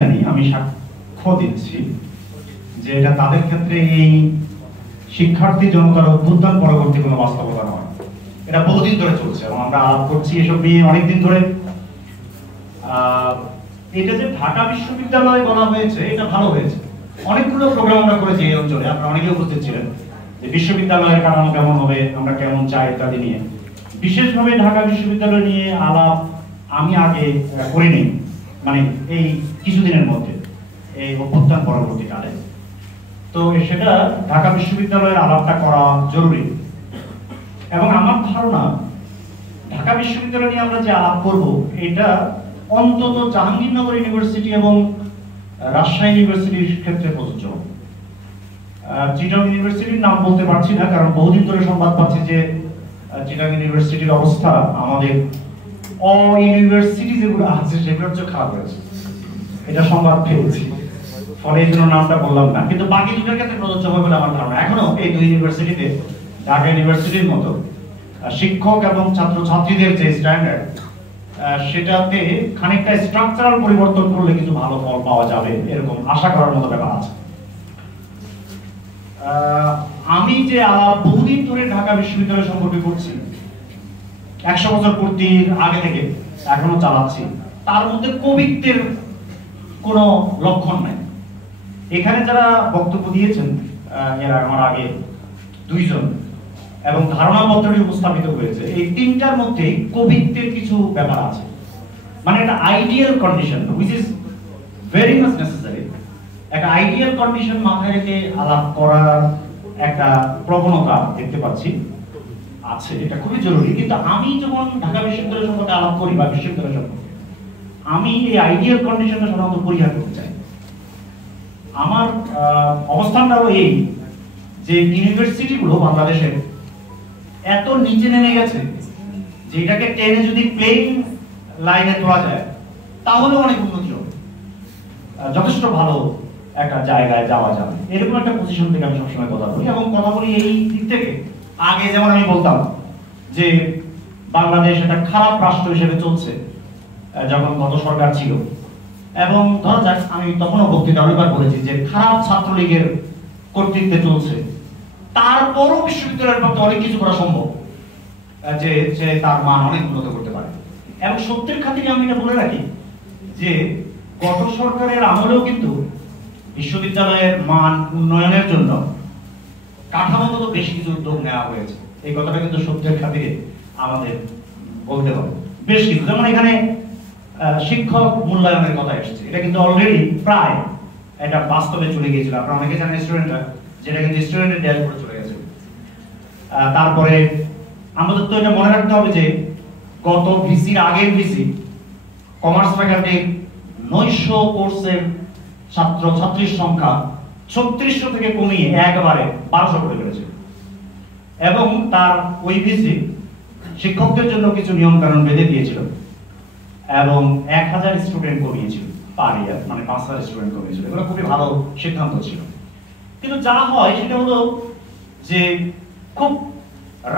আমি সাক্ষ্য দিচ্ছি যে এটা তাদের ক্ষেত্রে এই শিক্ষার্থী জনতার অভ্যুত্থান পরবর্তী কোনো বাস্তবতা নয়। এটা বহুদিন ধরে চলছে এবং আমরা আলাপ করছি এসব নিয়ে অনেকদিন ধরে। এটা যে ঢাকা বিশ্ববিদ্যালয় বলা হয়েছে এটা ভালো হয়েছে। অনেকগুলো প্রোগ্রাম আমরা করেছি এই অঞ্চলে, আপনারা অনেকেই উপস্থিত ছিলেন, যে বিশ্ববিদ্যালয়ের কাঠামো কেমন হবে, আমরা কেমন চাই ইত্যাদি নিয়ে। বিশেষভাবে ঢাকা বিশ্ববিদ্যালয় নিয়ে আলাপ আমি আগে করিনি, মানে এই কিছুদিনের মধ্যে, এই অভ্যুত্থান পরবর্তীকালে। তো সেটা ঢাকা বিশ্ববিদ্যালয়ের আলাপটা করা জরুরি এবং আমার ধারণা ঢাকা বিশ্ববিদ্যালয় নিয়ে আমরা যে আলাপ করব এটা অন্তত জাহাঙ্গীরনগর ইউনিভার্সিটি এবং রাজশাহী ইউনিভার্সিটির ক্ষেত্রে প্রযোজ্য। চিটাগং ইউনিভার্সিটির নাম বলতে পারছি না, কারণ বহুদিন ধরে সংবাদ পাচ্ছি যে চিটাগং ইউনিভার্সিটির অবস্থা আমাদের ইউনিভার্সিটি যেগুলো আছে সেগুলোর চেয়ে খারাপ হয়েছে, এটা সংবাদ পেয়েছি, ফলে এই জন্য নামটা বললাম না। কিন্তু বাকি দুটোর ক্ষেত্রে প্রযোজ্য হবে বলে আমার ধারণা। এখনো এই দুই ইউনিভার্সিটিতে ঢাকা ইউনিভার্সিটির মতো শিক্ষক এবং ছাত্রছাত্রীদের যে স্ট্যান্ডার্ড সেটাতে খানিকটা স্ট্রাকচারাল পরিবর্তন করলে কিছু ভালো ফল পাওয়া যাবে, এরকম আশা করার মতো ব্যাপার আছে। আমি যে বহুদিন ধরে ঢাকা বিশ্ববিদ্যালয় সম্পর্কে করছি, 100 বছর পূর্তির আগে থেকে এখনো চালাচ্ছি, তার মধ্যে কবিত্বের কোনো লক্ষণ নাই। এখানে যারা বক্তব্য দিয়েছেন এরা আমার আগে দুইজন এবং ধারণা পত্রটি উপস্থাপিত হয়েছে, এই তিনটার মধ্যে কবিত্বের কিছু ব্যাপার আছে। মানে একটা ideal condition which is very much necessary. একটা আইডিয়াল কন্ডিশন মাথায় রেখে আলাপ করার একটা প্রবণতা দেখতে পাচ্ছি আছে, এটা খুবই জরুরি। কিন্তু আমি যখন ঢাকা বিশ্ববিদ্যালয় সম্পর্কে আলাপ করি বা বিশ্ববিদ্যালয় সম্পর্কে, আমি এই আইডিয়াল কন্ডিশনটা সাধারণত পরিহার করতে চাই। আমার অবস্থানটাও এই যে ইউনিভার্সিটিগুলো বাংলাদেশের এত নিচে নেমে গেছে যে এটাকে টেনে যদি প্লেন লাইনে তোলা যায় তাহলে অনেক উন্নতি হবে, যথেষ্ট ভালো একটা জায়গায় যাওয়া যাবে, এরকম একটা পজিশন থেকে আমি সবসময় কথা বলি। এবং কথা বলি এই দিক থেকে, আগে যেমন আমি বলতাম যে বাংলাদেশ একটা খারাপ রাষ্ট্র হিসেবে চলছে যখন গত সরকার ছিল, এবং ধরা যাক আমি তখনও বক্তৃতা অনেকবার বলেছি যে খারাপ ছাত্রলীগের কর্তৃত্বে চলছে, তারপরও বিশ্ববিদ্যালয়ের পক্ষে অনেক কিছু করা সম্ভব, যে সে তার মান অনেক উন্নত করতে পারে। এবং সত্যের খাতিরে আমি এটা বলে রাখি যে গত সরকারের আমলেও কিন্তু বিশ্ববিদ্যালয়ের মান উন্নয়নের জন্য কাঠামোগত বেশ কিছু উদ্যোগ নেওয়া হয়েছে। এই কথাটা কিন্তু সত্যের খাতিরে আমাদের বলতে হবে। বেশ কিছু, যেমন এখানে শিক্ষক মূল্যায়নের কথা এসেছে, এটা কিন্তু অলরেডি প্রায় এটা বাস্তবে চলে গিয়েছিল। আপনারা অনেকে জানেন স্টুডেন্টরা, যেটা কিন্তু স্টুডেন্টের ড্যাশবোর্ডে চলে গেছে। তারপরে আমাদের তো এটা মনে রাখতে হবে যে গত ভিসির আগের ভিসি কমার্স ফ্যাকাল্টির 900 কোর্সের ছাত্র ছাত্রীর সংখ্যা 3600 থেকে কমিয়ে একবারে 1200 করে ফেলেছে। এবং তার ওই ভিসি শিক্ষকদের জন্য কিছু নিয়ম কানুন বেঁধে দিয়েছিল এবং 1000 স্টুডেন্ট কমিয়েছিল পার ইয়ার, মানে 5000 স্টুডেন্ট কমিয়েছিল। এগুলো খুবই ভালো সিদ্ধান্ত ছিল। কিন্তু যা হয় সেটা হলো যে খুব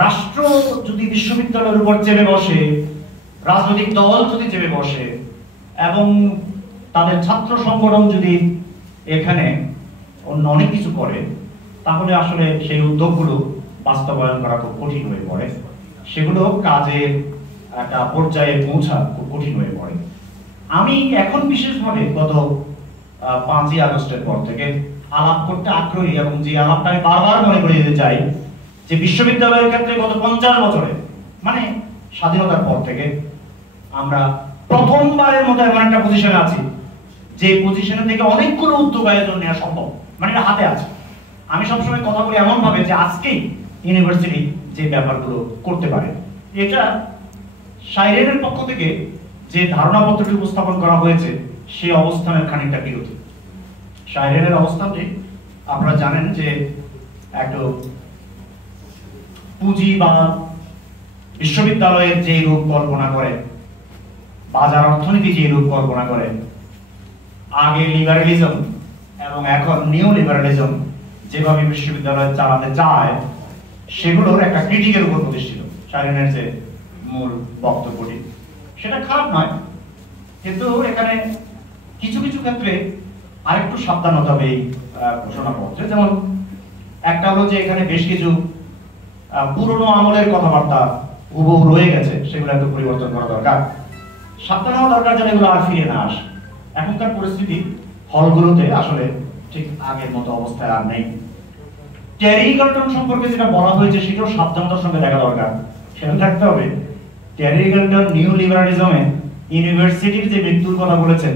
রাষ্ট্র যদি বিশ্ববিদ্যালয়ের উপর চেপে বসে, রাজনৈতিক দল যদি চেপে বসে এবং তাদের ছাত্র সংগঠন যদি এখানে অন্য অনেক কিছু করে, তাহলে আসলে সেই উদ্যোগগুলো বাস্তবায়ন করা খুব কঠিন হয়ে পড়ে, সেগুলো কাজে একটা পর্যায়ে পৌঁছা খুব কঠিন হয়ে পড়ে। আমি এখন বিশেষভাবে গত 5ই আগস্টের পর থেকে আলাপ করতে আগ্রহী, এবং যে আলাপটা আমি বারবার মনে করে দিতে চাই যে বিশ্ববিদ্যালয়ের ক্ষেত্রে গত 50 বছরে, মানে স্বাধীনতার পর থেকে আমরা প্রথমবারের মতো এমন একটা পজিশনে আছি যে পজিশনে থেকে অনেকগুলো উদ্যোগ আয়োজন নেওয়া সম্ভব, মানে এটা হাতে আছে। আমি সবসময় কথা বলি এমন ভাবে যে আজকেই ইউনিভার্সিটি যে ব্যাপারগুলো করতে পারে। এটা সাইরেনের পক্ষ থেকে যে ধারণাপত্রটি উপস্থাপন করা হয়েছে সেই অবস্থানের খানিকটা বিরোধী। সাইরেনের অবস্থানটি আপনারা জানেন যে একটা পুঁজি বা বিশ্ববিদ্যালয়ের যে রূপ কল্পনা করে, বাজার অর্থনীতি যে রূপ কল্পনা করে, আগে লিবারালিজম এবং এখন নিউ লিবারালিজম যেভাবে বিশ্ববিদ্যালয় চালাতে চায়, সেগুলোর একটা ক্রিটিকের উপর প্রতিষ্ঠিত সাইরেনের যে মূল বক্তব্যটি। সেটা খারাপ নয়, কিন্তু এখানে কিছু কিছু ক্ষেত্রে আরেকটু সাবধান হতে হবে এই ঘোষণাপত্রে। যেমন একটা হলো যে এখানে বেশ কিছু পুরনো আমলের কথাবার্তা হুবহু রয়ে গেছে, সেগুলো একটু পরিবর্তন করা দরকার। সাবধান হওয়া দরকার যেন এগুলো আর ফিরে না আসে। এখনকার পরিস্থিতি হলগুলোতে আসলে ঠিক আগের মতো অবস্থায় আর নেই। টেরি ইগলটন সম্পর্কে যেটা বলা হয়েছে সেটাও সাবধানতার সঙ্গে দেখা দরকার। খেয়াল রাখতে হবে, টেরি ইগলটন নিউ লিবারালিজমে ইউনিভার্সিটির যে মৃত্যুর কথা বলেছেন,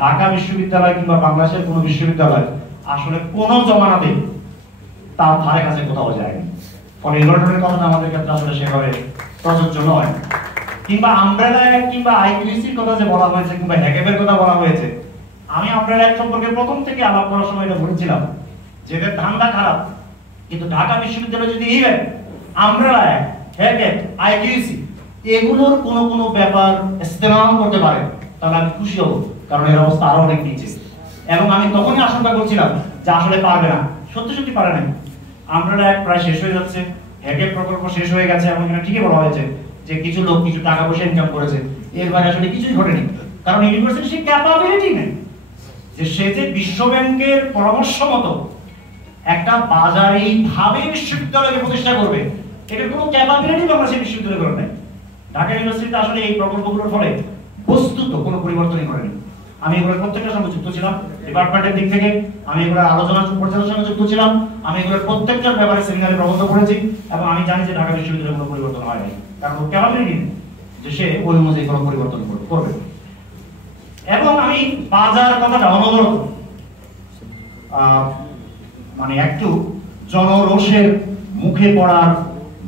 ঢাকা বিশ্ববিদ্যালয় কিংবা বাংলাদেশের কোনো বিশ্ববিদ্যালয় আসলে কোনো জমানাতে তার ধারে কাছে কোথাও যায়নি। ফলে ইগলটনের কথাটা আমাদের ক্ষেত্রে আসলে সেভাবে প্রযোজ্য নয়। কিংবা আমব্রেলা অ্যাক্ট কিংবা আইকিউসির কথা যে বলা হয়েছে কিংবা হ্যাকেবের কথা বলা হয়েছে, আমি আমব্রেলা অ্যাক্ট সম্পর্কে প্রথম থেকে আলাপ করার সময় এটা বলেছিলাম যে এদের ধান্দা খারাপ, কিন্তু ঢাকা বিশ্ববিদ্যালয় যদি ইভেন আমব্রেলা অ্যাক্ট, হ্যাকেব, আইকিউসি এগুলোর কোনো কোনো ব্যাপার ইস্তেমাল করতে পারে তাহলে আমি খুশি হব, কারণ এর অবস্থা আরো অনেক নিচে। এবং আমি তখনই আশঙ্কা করছিলাম যে আসলে পারবে না, সত্যি সত্যি পারে নাই। আমব্রেলা অ্যাক্ট প্রায় শেষ হয়ে যাচ্ছে, হ্যাকেব প্রকল্প শেষ হয়ে গেছে, এবং এখানে ঠিকই বলা হয়েছে যে কিছু লোক কিছু টাকা পয়সা ইনকাম করেছে, এর বাইরে আসলে কিছুই ঘটেনি। কারণ ইউনিভার্সিটি সে ক্যাপাবিলিটি নেই যে সে যে বিশ্ব ব্যাংকের পরামর্শ মতো একটা বাজারি ভাবে বিশ্ববিদ্যালয়কে প্রতিষ্ঠা করবে, এটার কোনো ক্যাপাবিলিটি বাংলাদেশের বিশ্ববিদ্যালয় নেই। ঢাকা ইউনিভার্সিটিতে আসলে এই প্রকল্পগুলোর ফলে বস্তুত কোনো পরিবর্তনই ঘটেনি। আমি এগুলোর প্রত্যেকটার সঙ্গে যুক্ত ছিলাম ডিপার্টমেন্টের দিক থেকে, আমি এগুলোর আলোচনা পর্যালোচনার সঙ্গে যুক্ত ছিলাম, আমি এগুলোর প্রত্যেকটার ব্যাপারে সেমিনারে প্রবন্ধ পড়েছি, এবং আমি জানি যে ঢাকা বিশ্ববিদ্যালয়ে কোনো পরিবর্তন হয় নাই, কারণ ওর ক্যাপাবিলিটি নেই যে সে ওই অনুযায়ী কোনো পরিবর্তন করবে। এবং আমি বাজার কথাটা অনবরত মানে একটু জনরোষের মুখে পড়ার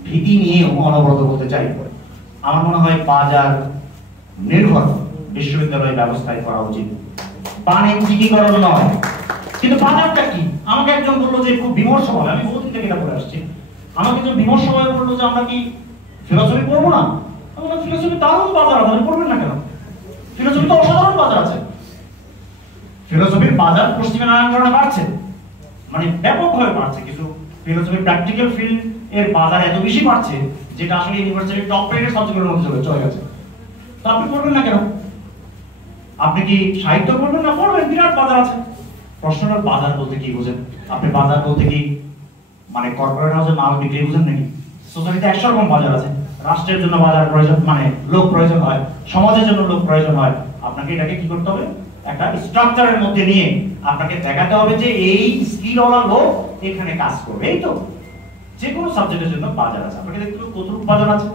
ভীতি নিয়েও অনবরত বলতে চাই। আমার মনে হয় বাজার নির্ভর বিশ্ববিদ্যালয় ব্যবস্থায় করা উচিত, বাণিজ্যিকীকরণ নয়। কিন্তু বাজারটা কি? আমাকে একজন বললো যে খুব বিমর্ষ হবে, আমি বহুদিন থেকে এটা বলে আসছি, আমাকে একজন বিমর্ষ ভাবে বললো যে আমরা কি ফিলোসফি পড়বো না? আমি বললাম ফিলোসফি দারুণ বাজার, আপনি পড়বেন না কেন? ফিলোসফি তো অসাধারণ বাজার আছে। ফিলোসফির বাজার পশ্চিমে নানান কারণে বাড়ছে, মানে ব্যাপকভাবে বাড়ছে। কিছু ফিলোসফি প্র্যাকটিক্যাল ফিল্ড এর বাজার এত বেশি বাড়ছে যেটা আসলে ইউনিভার্সিটির টপ রেটের সাবজেক্টের মধ্যে চলে গেছে। তো আপনি পড়বেন না কেন? আপনি কি সাহিত্য পড়বেন না? পড়বেন, বিরাট বাজার আছে। প্রশ্নটা বাজার বলতে কি বোঝেন? আপনি বাজার বলতে কি মানে কর্পোরেট হাউসে মাল বিক্রি বুঝেন নাকি? সোসাইটিতে 100 রকম বাজার আছে। রাষ্ট্রের জন্য বাজার প্রয়োজন, মানে লোক প্রয়োজন হয়, সমাজের জন্য লোক প্রয়োজন হয়। আপনাকে এটাকে কি করতে হবে? একটা স্ট্রাকচারের মধ্যে নিয়ে আপনাকে দেখাতে হবে যে এই স্কিলওয়ালা লোক এখানে কাজ করবে। এই তো যে কোনো সাবজেক্টের জন্য বাজার আছে। আপনাকে দেখতে হবে কতটুকু বাজার আছে,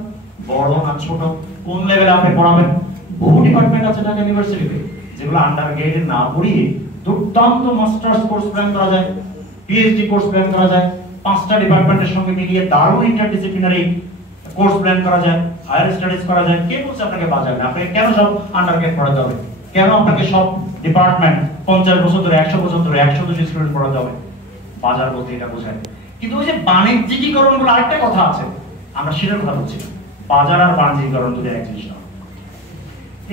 বড় না ছোট, কোন লেভেলে আপনি পড়াবেন। বহু ডিপার্টমেন্ট আছে ঢাকা ইউনিভার্সিটিতে যেগুলো আন্ডার গ্রেডে না পড়িয়ে দুর্দান্ত মাস্টার্স কোর্স প্ল্যান করা যায়, পিএইচডি কোর্স প্ল্যান করা যায়, 5টা ডিপার্টমেন্টের সঙ্গে মিলিয়ে দারুণ ইন্টারডিসিপ্লিনারি কোর্স প্ল্যান করা যায়, হায়ার স্টাডিজ করা যায়। কে বলছে আপনাকে বাজার না? আপনাকে কেন সব আন্ডার গ্রেড পড়াতে হবে? কেন আপনাকে সব ডিপার্টমেন্ট 50 বছর ধরে 100 বছর ধরে 100 স্টুডেন্ট পড়াতে হবে? বাজার বলতে এটা বোঝায়। কিন্তু ওই যে বাণিজ্যিকীকরণ বলে আরেকটা কথা আছে, আমরা সেটার কথা বলছি। বাজার আর বাণিজ্যিকীকরণ দুটো এক জিনিস না।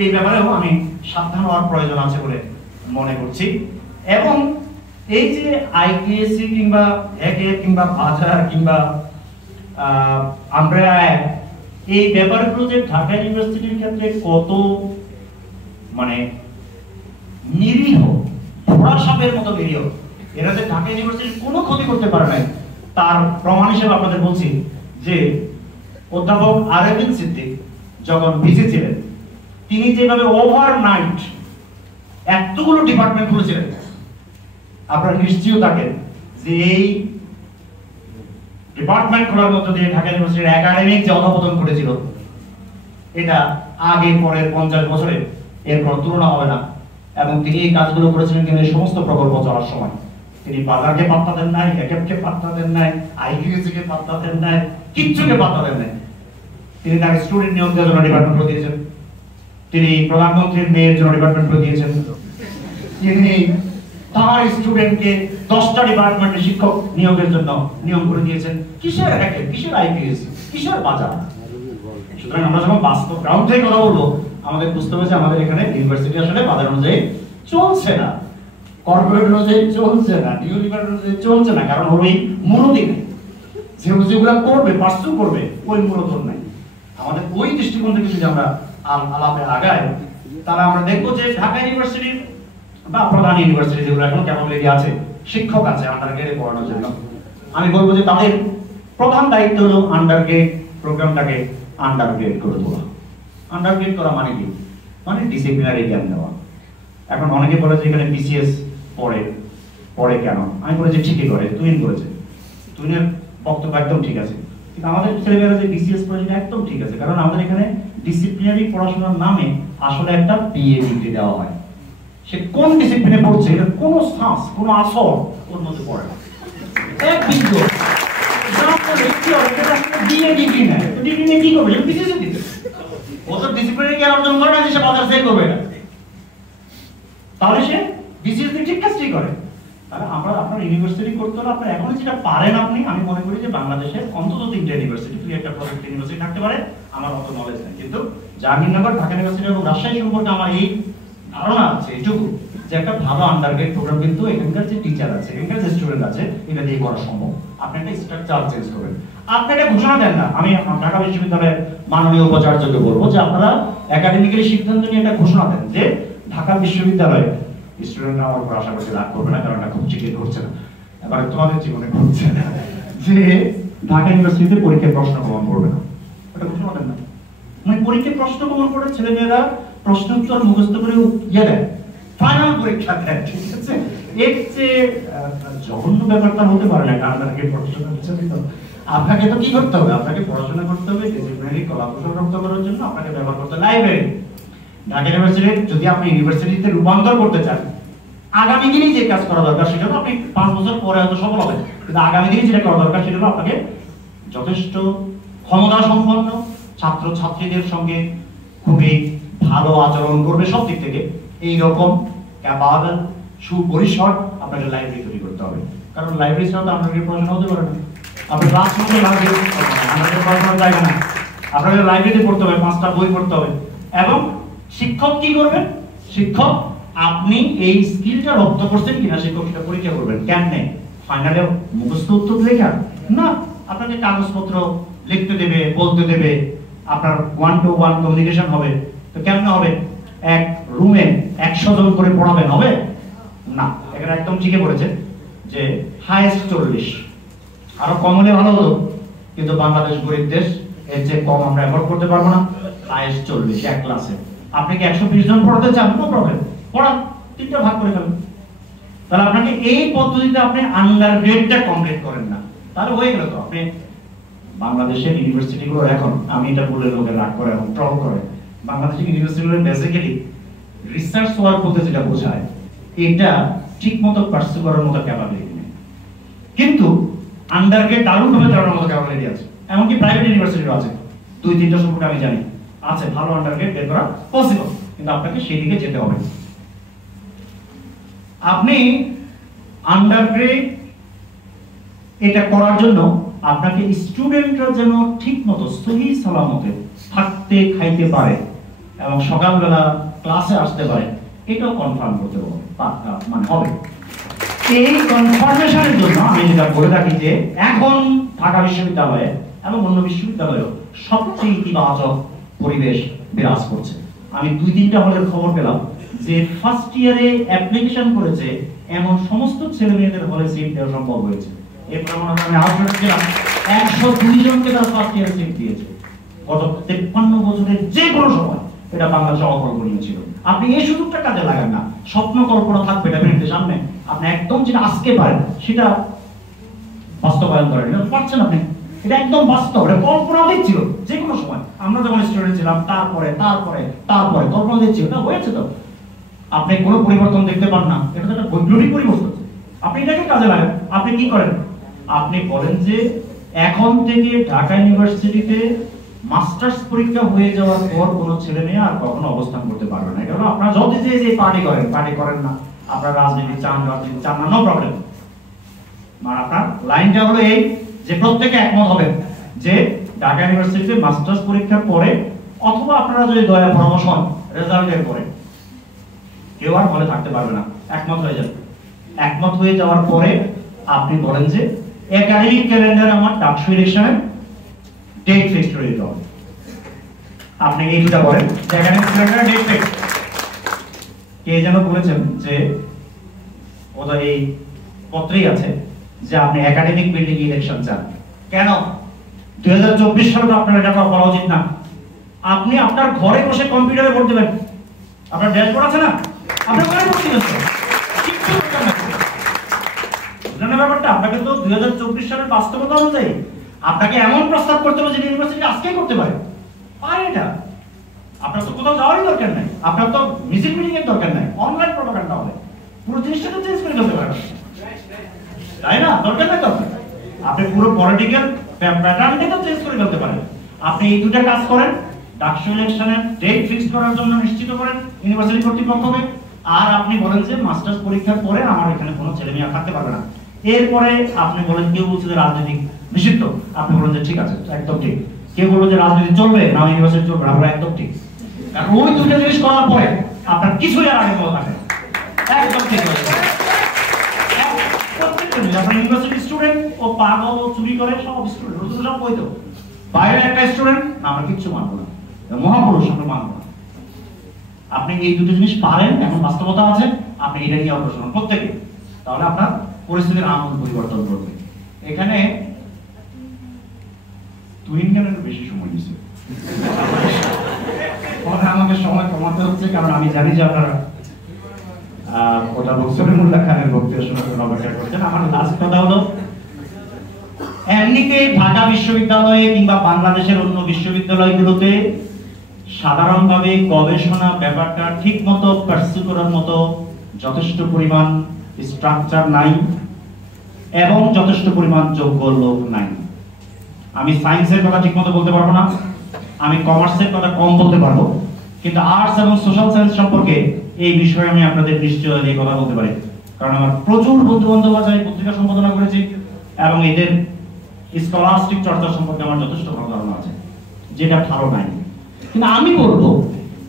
এই ব্যাপারেও আমি সাবধান হওয়ার প্রয়োজন আছে বলে মনে করছি। এবং এই যে আইকিউএসি কিংবা হ্যাকেব কিংবা বাজার কিংবা আমরা এই ব্যাপারগুলো যে ঢাকা ইউনিভার্সিটির ক্ষেত্রে কত মানে নিরীহ, ঘোড়া সাপের মতো নিরীহ, এরা যে ঢাকা ইউনিভার্সিটির কোনো ক্ষতি করতে পারে নাই তার প্রমাণ হিসেবে আপনাদের বলছি যে অধ্যাপক আরেফিন সিদ্দিক যখন ভিসি ছিলেন, তিনি যেভাবে ওভারনাইট এতগুলো ডিপার্টমেন্ট খুলেছিলেন, আপনারা নিশ্চিত থাকেন যে এই ডিপার্টমেন্ট খোলার মধ্য দিয়ে ঢাকা ইউনিভার্সিটির একাডেমিক যে অধপতন ঘটেছিল এটা আগে পরের 50 বছরে এর কোনো তুলনা হবে না। এবং তিনি এই কাজগুলো করেছিলেন কিন্তু এই সমস্ত প্রকল্প চলার সময় তিনি বাজারকে পাত্তা দেন নাই, হ্যাকেবকে পাত্তা দেন নাই, আইকিউএসি কে পাত্তা দেন নাই, কিচ্ছুকে পাত্তা দেন নাই। তিনি তার স্টুডেন্ট নিয়োগ দেওয়ার জন্য ডিপার্টমেন্ট করে দিয়েছেন, তিনি প্রধানমন্ত্রীর মেয়ের জন্য ডিপার্টমেন্ট করে দিয়েছেন, তিনি তার স্টুডেন্টকে 10টা ডিপার্টমেন্টে শিক্ষক নিয়োগের জন্য নিয়োগ করে দিয়েছেন। কিসের হ্যাকেব, কিসের আইকিউএসি, কিসের বাজার? সুতরাং আমরা যখন বাস্তব গ্রাউন্ড থেকে কথা বলবো আমাদের বুঝতে হবে যে আমাদের এখানে ইউনিভার্সিটি আসলে বাজার অনুযায়ী চলছে না, কর্পোরেট অনুযায়ী চলছে না, নিউ ডিপার্টমেন্ট অনুযায়ী চলছে না। কারণ ওই মূলধন নেই, যেগুলো করবে পার্সু করবে ওই মূলধন নাই। আমাদের ওই দৃষ্টিকোণ থেকে যদি আমরা আলাপে আগাই তাহলে আমরা দেখবো যে ঢাকা ইউনিভার্সিটির বা প্রধান ইউনিভার্সিটি যেগুলো এখন ক্যাপাবিলিটি আছে, শিক্ষক আছে আন্ডার গ্রেডে পড়ানোর জন্য, আমি বলবো যে তাদের প্রধান দায়িত্ব হলো আন্ডার গ্রেড প্রোগ্রামটাকে আন্ডার গ্রেড করে তোলা। আন্ডার গ্রেড করা মানে কি? মানে ডিসিপ্লিনারি জ্ঞান দেওয়া। এখন অনেকে বলে যে এখানে বিসিএস পড়ে কেন? আমি বলেছি ঠিকই করে, তুইন করেছে, তুইনের বক্তব্য একদম ঠিক আছে, কিন্তু আমাদের ছেলেমেয়েরা যে বিসিএস পড়েছে একদম ঠিক আছে, কারণ আমাদের এখানে ডিসিপ্লিনারি পড়াশোনার নামে আসলে একটা বিএ ডিগ্রি দেওয়া হয়। সে কোন ডিসিপ্লিনে পড়ছে এটা কোনো সাস কোনো আসর ওর মধ্যে পড়ে না। এক বিজ্ঞ বিএ ডিগ্রি নেয়, তো ডিগ্রি নিয়ে কি করবে? বিসিএস দিতে ও তো ডিসিপ্লিনারি জ্ঞান অর্জন করে না, সে বাজার সেল করবে না, তাহলে সে বিসিএস দিয়ে ঠিক কাজটি করে। তাহলে আমরা আপনার ইউনিভার্সিটি করতে হলে আপনার এখন যেটা পারেন আপনি, আমি মনে করি যে বাংলাদেশের অন্তত 3টা ইউনিভার্সিটি, তুই একটা প্রজেক্ট ইউনিভার্সিটি থাকতে পারে, আমার অত নলেজ নেই, কিন্তু জাহাঙ্গীরনগর, ঢাকা ইউনিভার্সিটি এবং রাজশাহী সম্পর্কে আমার এই ধারণা আছে এইটুকু যে একটা ভালো আন্ডারগ্রেড প্রোগ্রাম কিন্তু এখানকার যে টিচার আছে, এখানকার যে স্টুডেন্ট আছে, এটা দিয়ে করা সম্ভব। আপনি একটা স্ট্রাকচার চেঞ্জ করবেন। আপনি এটা ঘোষণা দেন না, আমি ঢাকা বিশ্ববিদ্যালয়ের মাননীয় উপাচার্যকে বলবো যে আপনারা একাডেমিক্যালি সিদ্ধান্ত নিয়ে একটা ঘোষণা দেন যে ঢাকা বিশ্ববিদ্যালয়ে স্টুডেন্টরা আমার উপর আশা করছে রাগ করবে না, কারণ এটা খুব চিকিৎসা করছে না, এবার তোমাদের জীবনে ঘটছে না যে ঢাকা ইউনিভার্সিটিতে পরীক্ষায় প্রশ্ন কমন করবে না, এটা ঘোষণা দেন না। মানে পরীক্ষায় প্রশ্ন কমন করে ছেলেমেয়েরা প্রশ্ন উত্তর মুখস্থ করে ইয়ে দেয়, ফাইনাল পরীক্ষা দেয়, ঠিক আছে? এর যে জঘন্য ব্যাপারটা হতে পারে না, আপনাকে পড়াশোনা আপনাকে তো কি করতে হবে? আপনাকে পড়াশোনা করতে হবে, ডিসিপ্লিনারি কলাকৌশল রপ্ত করার জন্য আপনাকে ব্যবহার করতে হবে লাইব্রেরি। ঢাকা ইউনিভার্সিটি যদি আপনি ইউনিভার্সিটিতে রূপান্তর করতে চান, আগামী দিনে যে কাজ করা দরকার সেটা আপনি 5 বছর পরে হয়তো সফল হবেন, কিন্তু আগামী দিনে যেটা করা দরকার সেটা আপনাকে যথেষ্ট ক্ষমতা সম্পন্ন ছাত্র ছাত্রীদের সঙ্গে খুবই ভালো আচরণ করবে সব দিক থেকে, এইরকম ক্যাপাবল সুপরিসর আপনাকে লাইব্রেরি তৈরি করতে হবে। কারণ লাইব্রেরি ছাড়া তো আপনাকে পড়াশোনা হতে পারে না। আপনার ক্লাসরুমে লাইব্রেরি আমাদের পড়াশোনার জায়গা না, আপনাকে লাইব্রেরিতে পড়তে হবে, 5টা বই পড়তে হবে। এবং শিক্ষক কি করবেন? শিক্ষক আপনি এই স্কিলটা রপ্ত করছেন কিনা শিক্ষক সেটা পরীক্ষা করবেন। কেমনে? ফাইনালে মুখস্থ উত্তর লেখা না, আপনাকে কাগজপত্র লিখতে দেবে, বলতে দেবে, আপনার 1-to-1 কমিউনিকেশন হবে। তো কেমনে হবে? এক রুমে 100 জন করে পড়াবেন, হবে না। এখানে একদম ঠিকই পড়েছে যে হাইয়েস্ট 40, আরো কম হলে ভালো হতো, কিন্তু বাংলাদেশ গরিব দেশ, এর যে কম আমরা এফোর্ড করতে পারবো না। হাইয়েস্ট 40 এক ক্লাসে। আপনি কি 120 জন পড়াতে চান? নো প্রবলেম, পড়ান, 3টা ভাগ করে ফেলুন। তাহলে আপনাকে এই পদ্ধতিতে আপনি আন্ডারগ্রেডটা কমপ্লিট করেন না, তাহলে হয়ে গেল। তো আপনি বাংলাদেশের ইউনিভার্সিটিগুলো এখন, আমি এটা বলে লোকে রাগ করে এবং ট্রল করে, বাংলাদেশের ইউনিভার্সিটিগুলো বেসিক্যালি রিসার্চ ওয়ার্ক বলতে যেটা বোঝায়, এটা ঠিকমতো পার্সু করার মতো ক্যাপাবিলিটি নেই, কিন্তু আন্ডারগ্রেড দারুণভাবে চালানোর মতো ক্যাপাবিলিটি আছে। এমনকি প্রাইভেট ইউনিভার্সিটিও আছে, 2-3টা সম্পর্কে আমি জানি আছে, ভালো আন্ডারগ্রেড বের করা পসিবল, কিন্তু আপনাকে সেই দিকে যেতে হবে। আপনি আন্ডারগ্রেড এটা করার জন্য আপনাকে স্টুডেন্টরা যেন ঠিকমতো সহি সালামতে থাকতে খাইতে পারে এবং সকালবেলা ক্লাসে আসতে পারে, এটাও কনফার্ম করতে হবে, মানে হবে। এই কনফার্মেশনের জন্য আমি যেটা বলে থাকি যে এখন ঢাকা বিশ্ববিদ্যালয়ে এবং অন্য বিশ্ববিদ্যালয়েও সবচেয়ে ইতিবাচক পরিবেশ বিরাজ করছে। আমি 2-3টা হলের খবর পেলাম যে ফার্স্ট ইয়ারে অ্যাপ্লিকেশন করেছে এমন সমস্ত ছেলে মেয়েদের হলে সিট দেওয়া সম্ভব হয়েছে। এই প্রমাণ আমি আউটলেট দিলাম, 102 জনকে তারা ফার্স্ট ইয়ারে সিট দিয়েছে। গত 53 বছরের যে কোনো সময় এটা বাংলাদেশে অকল্পনীয় ছিল। আপনি এই সুযোগটা কাজে লাগান না, স্বপ্ন কল্পনা থাকবে এটা মেয়েদের সামনে, আপনি একদম যেটা আজকে পারেন সেটা বাস্তবায়ন করেন, এটা পারছেন আপনি, এটা একদম বাস্তব, এটা কল্পনা দিচ্ছিল যে কোনো সময়। আমরা যখন স্টুডেন্ট ছিলাম তারপরে তারপরে তারপরে কল্পনা দিচ্ছিল, এটা হয়েছে। তো আপনি কোনো পরিবর্তন দেখতে পান না, এটা তো একটা বৈপ্লবিক পরিবর্তন। আপনি এটাকে কাজে লাগান। আপনি কি করেন? আপনি বলেন যে এখন থেকে ঢাকা ইউনিভার্সিটিতে মাস্টার্স পরীক্ষা হয়ে যাওয়ার পর কোনো ছেলে মেয়ে আর কখনো অবস্থান করতে পারবে না। এটা হলো আপনারা যদি যে পার্টি করেন না, আপনারা রাজনীতি চান না, নো প্রবলেম। মানে আপনার লাইনটা হলো এই যে প্রত্যেকে একমত হবে যে ঢাকা ইউনিভার্সিটিতে মাস্টার্স পরীক্ষার পরে অথবা আপনারা যদি দয়া পরামর্শ হন রেজাল্টের পরে কেউ আর হলে থাকতে পারবে না, একমত হয়ে যাবে। একমত হয়ে যাওয়ার পরে আপনি বলেন যে একাডেমিক ক্যালেন্ডারে আমার ডাকসু ইলেকশনের ডেট ফিক্সড করে দিতে হবে। আপনি এই দুটা বলেন যে একাডেমিক ক্যালেন্ডারে ডেট ফিক্স, কে যেন বলেছেন যে ওদের এই পত্রেই আছে যে আপনি একাডেমিক বিল্ডিং ইলেকশন চান। কেন 2024 সালে আপনার এটা করা উচিত না। আপনি আপনার ঘরে বসে কম্পিউটারে ভোট দেবেন। আপনার ড্যাশবোর্ড আছে না, আপনার ঘরে ভোট দিবেন। ব্যাপারটা আপনাকে তো 2024 সালের বাস্তবতা অনুযায়ী আপনাকে এমন প্রস্তাব করতে হবে যে ইউনিভার্সিটি আজকেই করতে পারে। পারে এটা। আপনার তো কোথাও যাওয়ারই দরকার নাই, আপনার তো মিছিল মিটিং এর দরকার নাই, অনলাইন প্রপাগান্ডা হবে, পুরো জিনিসটা তো চেঞ্জ করে দিতে পারবেন, তাই না? দরকার নাই তো আপনি পুরো পলিটিক্যাল প্যাটার্নটাই তো চেঞ্জ করে ফেলতে পারেন। আপনি এই দুটো কাজ করেন, ডাকসু ইলেকশনের ডেট ফিক্স করার জন্য নিশ্চিত করেন ইউনিভার্সিটি কর্তৃপক্ষকে, আর আপনি বলেন যে মাস্টার্স পরীক্ষার পরে আমার এখানে কোনো ছেলে মেয়ে থাকতে পারবে না। এরপরে আপনি বলেন কেউ বলছে যে রাজনীতি নিষিদ্ধ, আপনি বলেন যে ঠিক আছে একদম ঠিক। কেউ বললো যে রাজনীতি চলবে না, ইউনিভার্সিটি চলবে না, আমরা একদম ঠিক। কারণ ওই দুটো জিনিস করার পরে আপনার কিছুই আর আগে বলা থাকে একদম ঠিক হয়ে যাবে। আপনার ইউনিভার্সিটি স্টুডেন্ট ও পাগল ও চুরি করে সব স্টুডেন্ট ওগুলো সব বৈধ। বাইরে একটা স্টুডেন্ট আমরা কিচ্ছু মানবো না, মহাপুরুষ আমরা মানবো না। আপনি এই দুটো জিনিস পারেন, এখন বাস্তবতা আছে, আপনি এটা নিয়ে অগ্রসর হন প্রত্যেকে, তাহলে আপনার পরিস্থিতির আমূল পরিবর্তন করবে। এখানে তুহিন কেন একটু বেশি সময় দিচ্ছে, আমাকে সময় কমাতে হচ্ছে, কারণ আমি জানি যে আপনারা ওটা বক্সরেমুল্লাহ খানের বক্তব্য শোনার জন্য অপেক্ষা করছেন। আমার লাস্ট কথা হলো, এমনিতে ঢাকা বিশ্ববিদ্যালয়ে কিংবা বাংলাদেশের অন্য বিশ্ববিদ্যালয়গুলোতে সাধারণভাবে গবেষণা ব্যাপারটা ঠিক মতো পার্সু করার মতো যথেষ্ট পরিমাণ স্ট্রাকচার নাই এবং যথেষ্ট পরিমাণ যোগ্য লোক নাই। আমি সায়েন্সের কথা ঠিক মতো বলতে পারবো না, আমি কমার্সের কথা কম বলতে পারবো, কিন্তু আর্টস এবং সোশ্যাল সায়েন্স সম্পর্কে এই বিষয়ে আমি আপনাদের নিশ্চয় দিয়ে কথা বলতে পারি, কারণ আমার প্রচুর বন্ধু বান্ধব আছে, পত্রিকা সম্পাদনা করেছি এবং এদের স্কলাস্টিক চর্চা সম্পর্কে আমার যথেষ্ট ভালো ধারণা আছে, যেটা ভালো নাই। কিন্তু আমি বলবো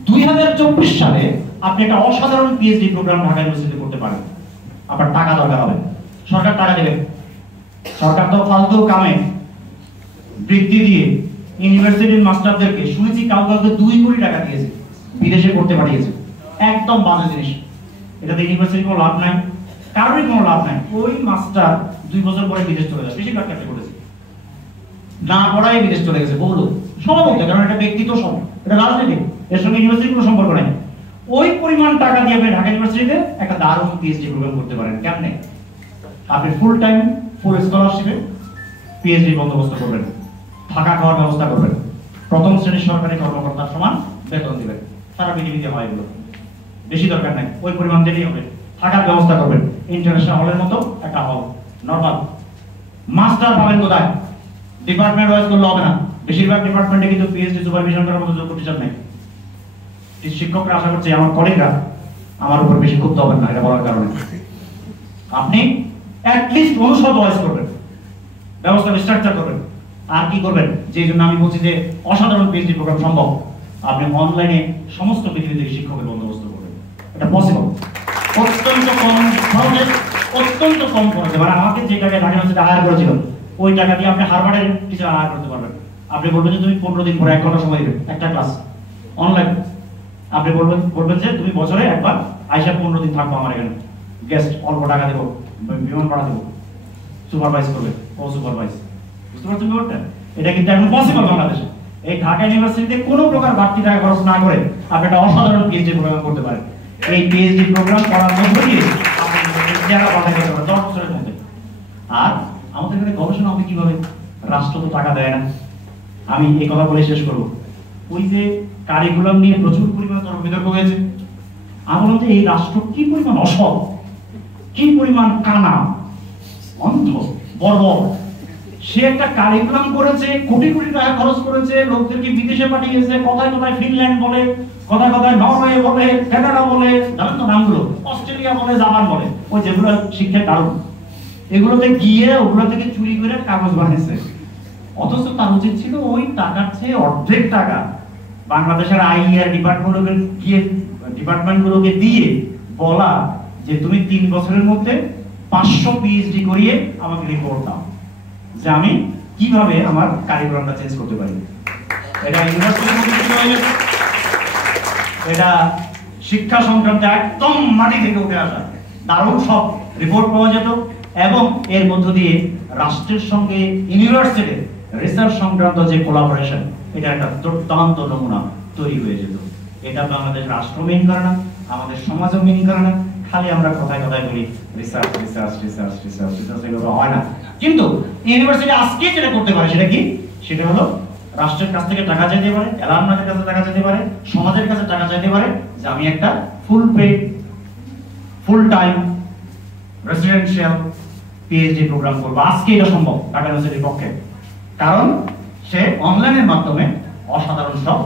2024 সালে আপনি একটা অসাধারণ পিএইচডি প্রোগ্রাম ঢাকা ইউনিভার্সিটিতে করতে পারেন। আপনার টাকা দরকার হবে, সরকার টাকা দেবে। সরকার তো ফালতু কামে বৃত্তি দিয়ে ইউনিভার্সিটির মাস্টারদেরকে শুনেছি কাউকে 2 কোটি টাকা দিয়েছে, বিদেশে করতে পাঠিয়েছে। একদম বাজে জিনিস, এটাতে ইউনিভার্সিটির কোনো লাভ নাই, কারোরই কোনো লাভ নাই। ওই মাস্টার 2 বছর পরে বিদেশ চলে যাবে, বেশিরভাগ ক্ষেত্রে করেছে, না পড়াই বিদেশ চলে গেছে বহু লোক, সব বলতে, কারণ এটা ব্যক্তিগত সব, এটা রাজনীতি, এর সঙ্গে ইউনিভার্সিটির কোনো সম্পর্ক নাই। ওই পরিমাণ টাকা দিয়ে আপনি ঢাকা ইউনিভার্সিটিতে একটা দারুণ পিএইচডি প্রোগ্রাম করতে পারেন। কেমনে? আপনি ফুল টাইম ফুল স্কলারশিপে পিএইচডি বন্দোবস্ত করবেন, থাকা খাওয়ার ব্যবস্থা করবেন, প্রথম শ্রেণীর সরকারি কর্মকর্তার সমান বেতন দিবেন, সারা পৃথিবীতে হয় এগুলো, বেশি দরকার নাই, ওই পরিমাণ দিলেই হবে। থাকার ব্যবস্থা করবেন ইন্টারন্যাশনাল হলের মতো একটা হল, নরমাল। মাস্টার পাবেন কোথায়? ডিপার্টমেন্ট ওয়াইজ করলে হবে না, বেশিরভাগ ডিপার্টমেন্টে কিন্তু পিএইচডি সুপারভিশন করার মতো যোগ্য টিচার নেই। শিক্ষকরা আশা করছে আমার কলিগরা আমার উপর বেশি ক্ষুব্ধ হবেন না এটা বলার কারণে। আপনি অ্যাটলিস্ট অনুষদ ওয়াইজ করবেন, ব্যবস্থা স্ট্রাকচার করবেন। আর কি করবেন? যে জন্য আমি বলছি যে অসাধারণ পিএইচডি প্রোগ্রাম সম্ভব, আপনি অনলাইনে সমস্ত পৃথিবী থেকে শিক্ষকের বন্দোবস্ত করবেন। এটা পসিবল, অত্যন্ত কম খরচে, অত্যন্ত কম খরচে। মানে আমাকে যে টাকা ঢাকা ইউনিভার্সিটি হায়ার করেছিল ওই টাকা দিয়ে আপনি হার্ভার্ডের টিচার হায়ার করতে পারবেন। আপনি বলবেন যে তুমি 15 দিন পরে 1 ঘন্টা সময় দিবে একটা ক্লাস অনলাইন। আপনি বলবেন যে তুমি বছরে একবার আইসা 15 দিন থাকবো আমার এখানে, গেস্ট অল্প টাকা দেবো, বিমান ভাড়া দেবো, সুপারভাইজ করবে, ও সুপারভাইজ। বুঝতে পারছেন ব্যাপারটা? এটা কিন্তু এখন পসিবল বাংলাদেশে। এই ঢাকা ইউনিভার্সিটিতে কোনো প্রকার বাড়তি টাকা খরচ না করে আপনি একটা অসাধারণ পিএইচডি প্রোগ্রাম করতে পারেন। এই পিএইচডি প্রোগ্রাম করার মধ্য দিয়ে আপনি টাকা পাঠাতে পারবেন 10 বছরের মধ্যে। আর আমাদের এখানে গবেষণা হবে কিভাবে? রাষ্ট্র তো টাকা দেয় না। আমি এই কথা বলে শেষ করবো। ওই যে কারিকুলাম নিয়ে প্রচুর পরিমাণে তর্ক বিতর্ক হয়েছে, আমি বললাম যে এই রাষ্ট্র কি পরিমাণ অসৎ, কি পরিমাণ কানা, অন্ধ, বর্বর। সে একটা কারিকুলাম করেছে, কোটি কোটি টাকা খরচ করেছে, লোকদেরকে বিদেশে পাঠিয়েছে, কথায় কথায় ফিনল্যান্ড বলে, কথায় কথায় নরওয়ে বলে, কানাডা বলে, জানেন তো নামগুলো, অস্ট্রেলিয়া বলে, জাপান বলে, ওই যেগুলো শিক্ষার কারণ, এগুলোতে গিয়ে ওগুলো থেকে চুরি করে কাগজ বানিয়েছে। অথচ তার উচিত ছিল ওই টাকার চেয়ে অর্ধেক টাকা বাংলাদেশের আইইআর ডিপার্টমেন্টগুলোকে দিয়ে বলা যে তুমি 3 বছরের মধ্যে 500 পিএইচডি করিয়ে আমাকে রিপোর্ট দাও যে আমি কিভাবে আমার কারিকুলামটা চেঞ্জ করতে পারি। এটা ইউনিভার্সিটির মধ্যে, এটা শিক্ষা সংক্রান্ত একদম মাটি থেকে উঠে আসা দারুণ সব রিপোর্ট পাওয়া যেত, এবং এর মধ্য দিয়ে রাষ্ট্রের সঙ্গে ইউনিভার্সিটির রিসার্চ সংক্রান্ত যে কোলাবোরেশন, এটা একটা দুর্দান্ত নমুনা তৈরি হয়ে যেত। এটা বাংলাদেশ রাষ্ট্র মেইন করে না, আমাদের সমাজও মেইন করে না, খালি আমরা কথায় কথায় বলি research research research research research, এগুলো হয় না। কিন্তু ইউনিভার্সিটি আজকে যেটা করতে পারে সেটা কি? সেটা হলো রাষ্ট্রের কাছ থেকে টাকা চাইতে পারে, অ্যালামনাদের কাছে টাকা চাইতে পারে, সমাজের কাছে টাকা চাইতে পারে যে আমি একটা full paid full time residential PhD programme করবো। আজকে এটা সম্ভব ঢাকা ইউনিভার্সিটির পক্ষে, কারণ সে অনলাইনের মাধ্যমে অসাধারণ সব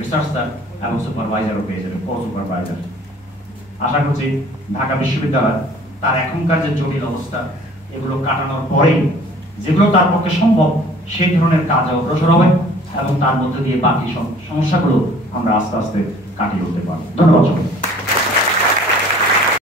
রিসার্চার এবং সুপারভাইজারও পেয়ে যাবে, কো সুপারভাইজার। আশা করছি ঢাকা বিশ্ববিদ্যালয় তার এখনকার যে জটিল অবস্থা, এগুলো কাটানোর পরেই যেগুলো তার পক্ষে সম্ভব সেই ধরনের কাজে অগ্রসর হবে, এবং তার মধ্যে দিয়ে বাকি সব সমস্যাগুলো আমরা আস্তে আস্তে কাটিয়ে উঠতে পারবো। ধন্যবাদ সবাই।